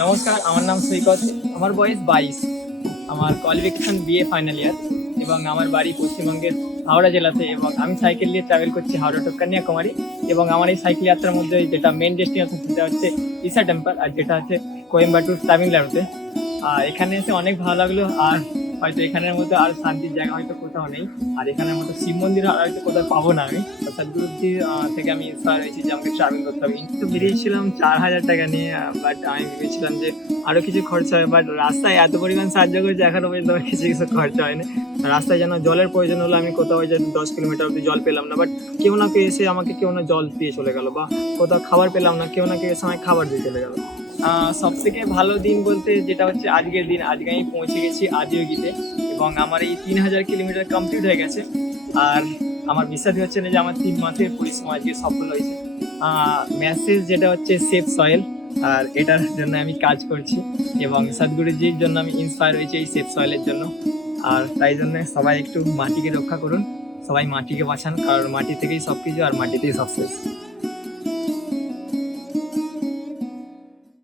নমস্কার, আমার নাম সৈকত। আমার বয়স 22। আমার কোয়ালিফিকেশন বিএ ফাইনাল ইয়ার এবং আমার বাড়ি পশ্চিমবঙ্গের হাওড়া জেলাতে এবং আমি সাইকেল নিয়ে ট্রাভেল করছি হাওড়া টু কন্যাকুমারী। এবং আমার এই সাইকেল যাত্রার মধ্যে যেটা মেন ডেস্টিনেশন সেটা হচ্ছে ইসা টেম্পল, আর যেটা হচ্ছে কোয়েম্বাটুর তামিলনাড়ুতে। এখানে এসে অনেক ভালো লাগলো। আর হয়তো এখানের মতো আর শান্তির জায়গা হয়তো কোথাও নেই, আর এখানের মতো শিব মন্দির হয়তো কোথাও পাবো না আমি। সদ্গুরুজির থেকে আমি ইন্সপায়ার হয়েছি যে আমাকে ট্রাভেল করতে হবে। কিন্তু বেরিয়েছিলাম 4,000 টাকা নিয়ে, বাট আমি ভেবেছিলাম যে আরও কিছু খরচা হয়, বাট রাস্তায় এত পরিমাণ সাহায্য করেছে এখনো পর্যন্ত আমার কিছু কিছু খরচা হয়নি। রাস্তায় যেন জলের প্রয়োজন হলো, আমি কোথাও যে 10 কিলোমিটার অব্দি জল পেলাম না, বাট কেউ না কেউ এসে আমাকে কেউ না জল দিয়ে চলে গেল, বা কোথাও খাবার পেলাম না, কেউ না কেউ এসে আমায় খাবার দিয়ে চলে গেল। সব থেকে ভালো দিন বলতে যেটা হচ্ছে আজকের দিন। আজকে আমি পৌঁছে গেছি আজিয়োগিতে এবং আমার এই 3,000 কিলোমিটার কমপ্লিট হয়ে গেছে। আর আমার বিশ্বাসই হচ্ছে না যে আমার 3 মাসের পরিশ্রম আজকে সফল হয়েছে। মেসেজ যেটা হচ্ছে সেফ সয়েল, আর এটার জন্য আমি কাজ করছি এবং সদ্গুরুজির জন্য আমি ইন্সপায়ার হয়েছি এই সেফ সয়েলের জন্য। আর তাই জন্য সবাই একটু মাটিকে রক্ষা করুন, সবাই মাটিকে বাঁচান, কারণ মাটি থেকেই সব কিছু আর মাটিতেই সব শেষ।